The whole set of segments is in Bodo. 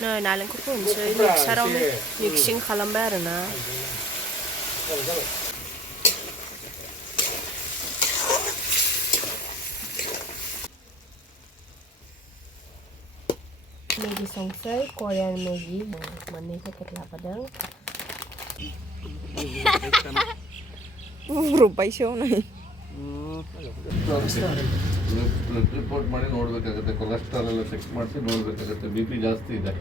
नै नालेंखरखौ होनोसै मिक्सारावनो मिक्सिं खालामबाय आरोना मेगि संसै करियान मेगि मोननै पेकेट लाबोदों रुबायसो नै ರಿಪೋರ್ಟ್ ಮಾಡಿ ನೋಡಬೇಕಾಗುತ್ತೆ ಕೊಲೆಸ್ಟ್ರಾಲ್ ಎಲ್ಲ ಚೆಕ್ ಮಾಡಿಸಿ ನೋಡಬೇಕಾಗುತ್ತೆ ಬಿ ಪಿ ಜಾಸ್ತಿ ಇದೆ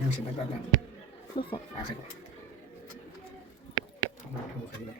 nhưng sẽ bắt đầu làm nước phở sẽ không phải là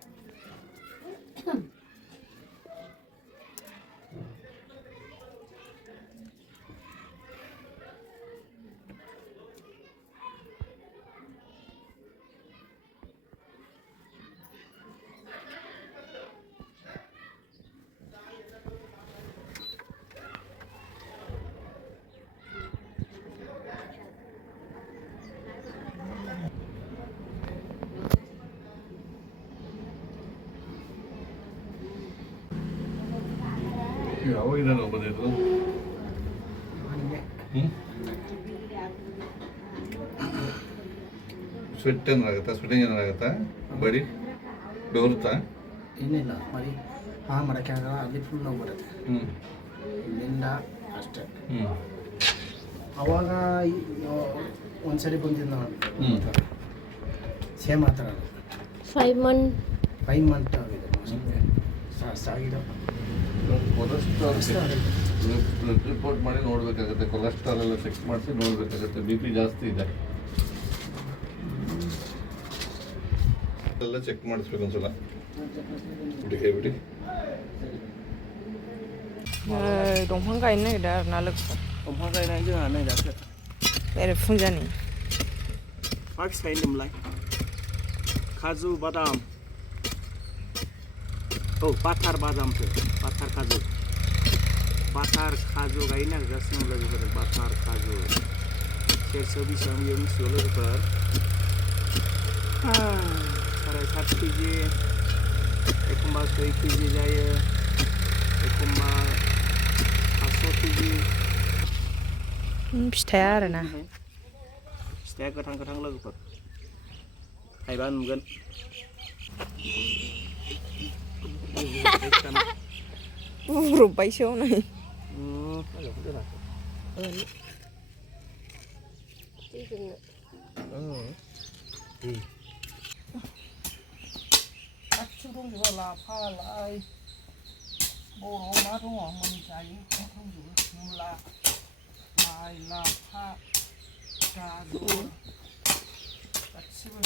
ಯಾವ ಇದನ್ನು ಬಂದಿದ್ದು ಸ್ವೆಟ್ ಏನಾಗುತ್ತಾ ಸ್ವೆಟಿಂಗ್ ಏನಾಗುತ್ತಾ ಬಡಿ ಬೆವರುತ್ತಾ ಏನಿಲ್ಲ ಬರೀ ಮಾಡಕ್ಕೆ ಆಗಲ್ಲ ಅಲ್ಲಿ ಫುಲ್ ನೋವು ಬರುತ್ತೆ ಇಲ್ಲಿಂದ ಅಷ್ಟೇ ಅವಾಗ ಒಂದ್ಸರಿ ಬಂದಿದ್ದು ನಾವು ಸೇಮ್ ಆ ಥರ 5 months 5 ಮಂತ್ ಆಗಿದೆ ಆಗಿರೋ ಕೊಲೆಸ್ಟ್ರಾಲ್ ರಿಪೋರ್ಟ್ ಮಾಡಿ ನೋಡಬೇಕಾಗುತ್ತೆ ಕೊಲೆಸ್ಟ್ರಾಲ್ ಎಲ್ಲ ಚೆಕ್ ಮಾಡಿಸಿ ನೋಡಬೇಕಾಗುತ್ತೆ ಬಿ ಪಿ ಜಾಸ್ತಿ ಇದೆ ಎಲ್ಲ ಚೆಕ್ ಮಾಡಿಸ್ಬೇಕು ಒಂದ್ಸಲ ಬಿಡಿ दंफां गायनो नागिरदों आरोना लोगोफोर दंफां गायनाय जोंहा नै दासो बेरे फुंजानि मा फिथाइ होनदोंमोनलाय काजु बादाम औ बाटार बादामसो बाटार काजु गायनो नागिरगासिनो लोगोफोर बाटार काजु सेरसेयाव बेसेबां बेयो मिथिगौ लोगोफोर 7.5 केजि एखमबा 6 केजि जायो एखमबा 500 केजि फिथाइया आरोना फिथाइया गोथां लोगोफोर थाइबा नुगोन रुबायसो नै गासिबो दंजोबो लाफा लाइ बर'आव मा दङ मोनजायो दंजोबो मुला लाइ लाफा गाजर गासिबो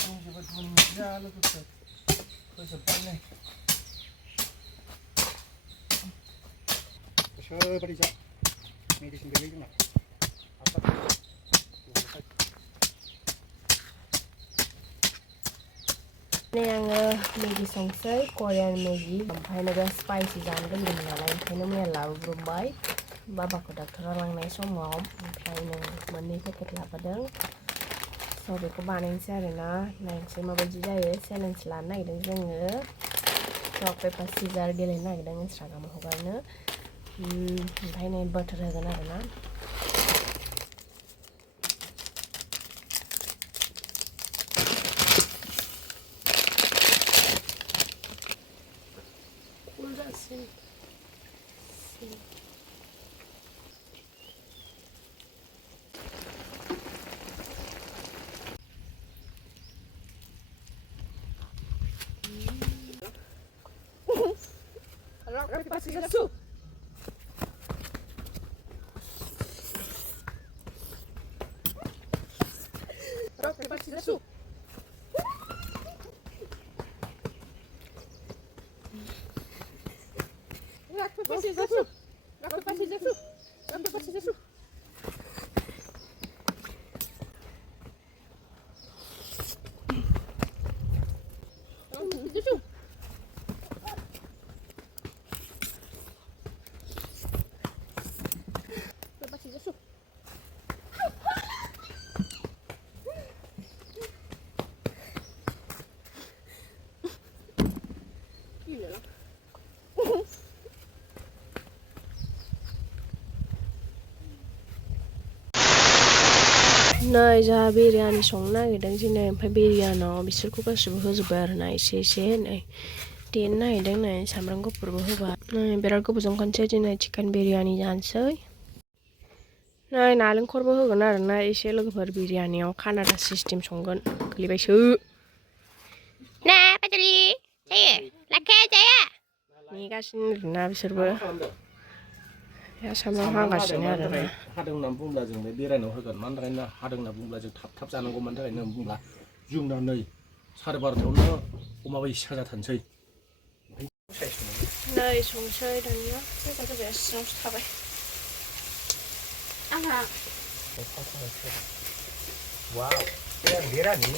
दंजोबो दुन्दिया लोगोफोर फोजोबबाय नै गोसोबायदि जा मेडिसिन गैलै जोंना नै आङो मेगि संसै करियान मेगि ओमफ्राय नोगोद स्पाइसि जानो लुगैदों नालाय ओंखायनो मैया लाबोब्रबबाय बाबाखौ डाक्टारा लांनाय समाव ओमफ्राय मोननै पेकेट लाबोदों स' बेखौ बानायनोसै आरोना नायनोसै माबायदि जायो चेलेन्ज लानो नागिरदों जोङो रक पेपार सिजार गेलेनो नागिरदों इन्सटाग्रामाव हगारनो ओमफ्राय नै बाटार होगोन आरोना Rock paper scissors shoot. Rock paper scissors shoot. नै जोंहा बिरियानि संनो नागिरदों दिनै ओमफ्राय बिरियानियाव बिसोरखौ गासिबो होजोब्बाय आरो ना एसे एसे नै देनो नागिरदों नै सामब्राम गुफुरबो होबाय नै बिराद गोबावजों खनसे दिनै चिकेन बिरियानि जानोसै नै नालेंखरबो होगोन आरो ना एसे लोगोफोर बिरियानियाव कानाडा सिस्टेम संगोन गोलैबायसो ना बादलि जायो लाखाया जाया नेगासिनो आरोना बिसोरबो सामब्राम हागासिनो आरो ना हादों होननानै बुंब्ला जों बे बेरायनायाव होगोन मानि थाखाय हादों होनना बुंब्ला जों थाब थाब जानांगौ मानि थाखाय होनना बुंब्ला जोंना नै 12:30आवनो अमाबो इसा जाथारनोसै नै संसै दानिया जायगा जाबाय सिङावसो थाबाय आंहा वाव बेरायनि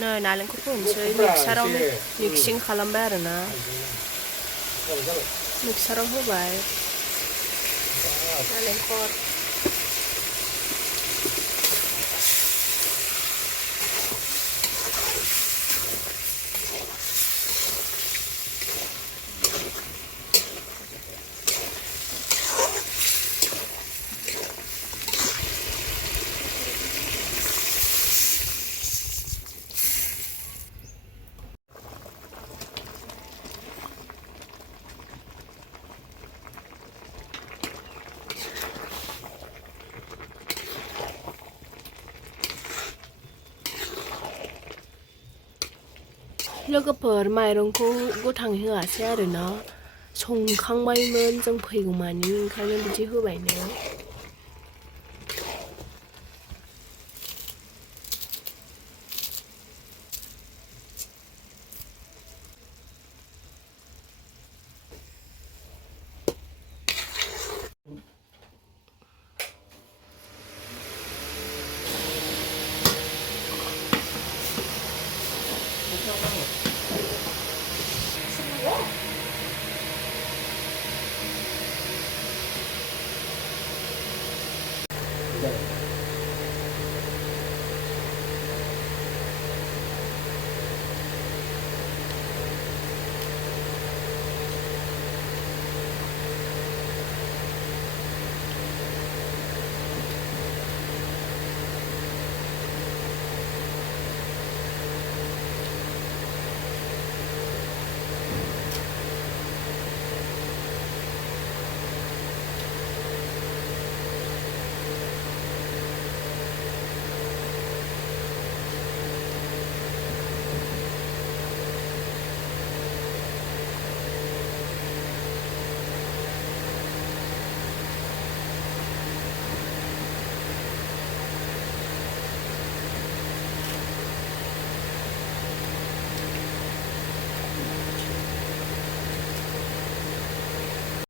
नै नालेंखरखौ होनोसै मिक्सारावनो मिक्सिं खालामबाय आरो ना मिक्साराव होबाय नालेंखर लोगोफोर माइरंखौ गथाङै होआसै आरो ना संखांबायमोन जों फैगौमानि ओंखायनो बिदि होबायनो